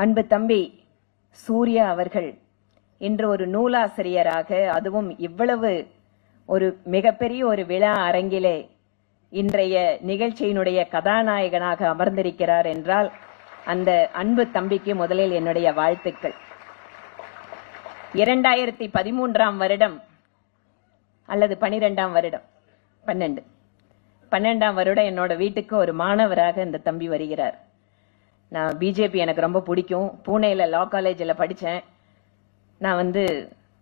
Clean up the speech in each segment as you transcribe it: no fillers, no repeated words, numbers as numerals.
அன்பு தம்பி சூர்யா அவர்கள் இன்று ஒரு நூலாசிரியராக, அதுவும் இவ்வளவு ஒரு மிகப்பெரிய ஒரு விழா அரங்கிலே இன்றைய நிகழ்ச்சியினுடைய கதாநாயகனாக அமர்ந்திருக்கிறார் என்றால் அந்த அன்பு தம்பிக்கு முதலில் என்னுடைய வாழ்த்துக்கள். 2013ஆம் வருடம் அல்லது 12ஆம் வருடம் 12ஆம் வருடம் என்னோட வீட்டுக்கு ஒரு மாணவராக இந்த தம்பி வருகிறார். நான் பிஜேபி எனக்கு ரொம்ப பிடிக்கும். பூனேல லா காலேஜில் படித்தேன். நான்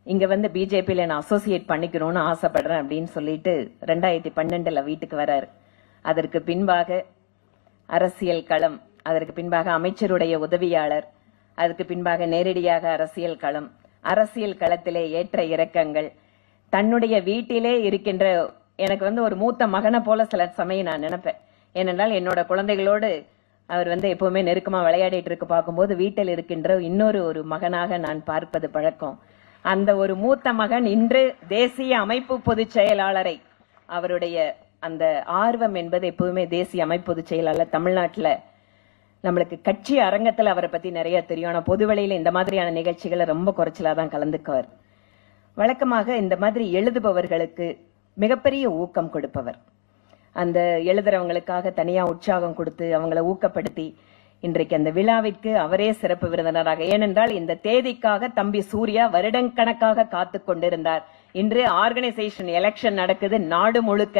இங்கே பிஜேபியில் நான் அசோசியேட் பண்ணிக்கணும்னு ஆசைப்படுறேன் அப்படின்னு சொல்லிட்டு 2012 வீட்டுக்கு வராரு. அதற்கு பின்பாக அரசியல் களம், அதற்கு பின்பாக அமைச்சருடைய உதவியாளர், அதுக்கு பின்பாக நேரடியாக அரசியல் களம், அரசியல் களத்திலே ஏற்ற இறக்கங்கள், தன்னுடைய வீட்டிலே இருக்கின்ற எனக்கு ஒரு மூத்த மகனை போல சில சமயம் நான் நினைப்பேன். ஏனென்றால் என்னோட குழந்தைகளோடு அவர் எப்பவுமே நெருக்கமா விளையாடிட்டு இருக்கு பார்க்கும்போது வீட்டில் இருக்கின்ற இன்னொரு மகனாக நான் பார்ப்பது பழக்கம். அந்த ஒரு மூத்த மகன் இன்று தேசிய அமைப்பு பொதுச் செயலாளரை, அவருடைய அந்த ஆர்வம் என்பது எப்பவுமே தேசிய அமைப்பு பொதுச் செயலாளர் தமிழ்நாட்டில் நம்மளுக்கு கட்சி அரங்கத்தில் அவரை பத்தி நிறைய தெரியும். ஆனா பொதுவெளியில இந்த மாதிரியான நிகழ்ச்சிகளை ரொம்ப குறைச்சலாதான் கலந்துக்குவார். வழக்கமாக இந்த மாதிரி எழுதுபவர்களுக்கு மிகப்பெரிய ஊக்கம் கொடுப்பவர். அந்த எழுதுறவங்களுக்காக தனியா உற்சாகம் கொடுத்து அவங்களை ஊக்கப்படுத்தி இன்றைக்கு அந்த விழாவிற்கு அவரே சிறப்பு விருந்தினராக, ஏனென்றால் இந்த தேதிக்காக தம்பி சூர்யா வருடக்கணக்காக காத்து கொண்டிருந்தார். இன்று ஆர்கனைசேஷன் எலெக்ஷன் நடக்குது நாடு முழுக்க.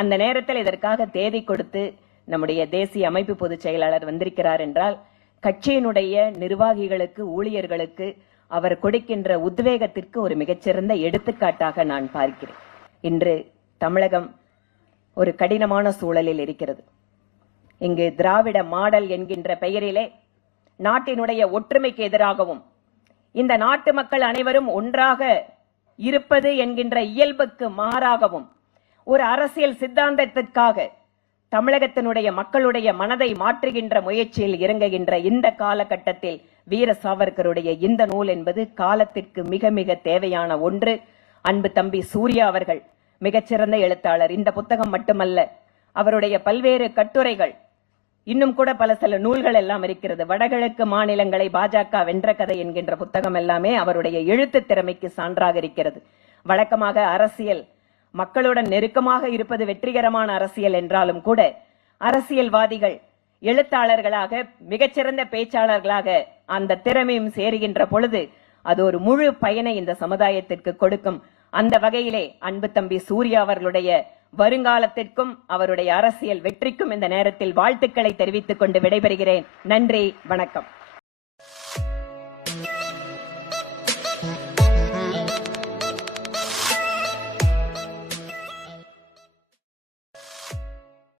அந்த நேரத்தில் இதற்காக தேதி கொடுத்து நம்முடைய தேசிய அமைப்பு பொதுச் செயலாளர் வந்திருக்கிறார் என்றால் கட்சியினுடைய நிர்வாகிகளுக்கு, ஊழியர்களுக்கு அவர் கொடுக்கின்ற உத்வேகத்திற்கு ஒரு மிகச்சிறந்த எடுத்துக்காட்டாக நான் பார்க்கிறேன். இன்று தமிழகம் ஒரு கடினமான சூழலில் இருக்கிறது. இங்கு திராவிட மாடல் என்கின்ற பெயரிலே நாட்டினுடைய ஒற்றுமைக்கு எதிராகவும், இந்த நாட்டு மக்கள் அனைவரும் ஒன்றாக இருப்பது என்கின்ற இயல்புக்கு மாறாகவும், ஒரு அரசியல் சித்தாந்தத்திற்காக தமிழகத்தினுடைய மக்களுடைய மனதை மாற்றுகின்ற முயற்சியில் இறங்குகின்ற இந்த காலகட்டத்தில் வீர சாவர்கருடைய இந்த நூல் என்பது காலத்திற்கு மிக மிக தேவையான ஒன்று. அன்பு தம்பி சூர்யா அவர்கள் மிகச்சிறந்த எழுத்தாளர். இந்த புத்தகம் மட்டுமல்ல, அவருடைய பல்வேறு கட்டுரைகள், இன்னும் கூட சில நூல்கள் எல்லாம் இருக்கிறது. வடகிழக்கு மாநிலங்களை பாஜக வென்ற கதை என்கின்ற புத்தகம் எல்லாமே அவருடைய எழுத்து திறமைக்கு சான்றாக இருக்கிறது. வழக்கமாக அரசியல் மக்களுடன் நெருக்கமாக இருப்பது வெற்றிகரமான அரசியல் என்றாலும் கூட அரசியல்வாதிகள் எழுத்தாளர்களாக, மிகச்சிறந்த பேச்சாளர்களாக அந்த திறமையும் சேருகின்ற பொழுது அது ஒரு முழு பயனை இந்த சமுதாயத்திற்கு கொடுக்கும். அந்த வகையிலே அன்பு தம்பி சூர்யா அவர்களுடைய வருங்காலத்திற்கும் அவருடைய அரசியல் வெற்றிக்கும் இந்த நேரத்தில் வாழ்த்துக்களை தெரிவித்துக் கொண்டு விடைபெறுகிறேன். நன்றி, வணக்கம்.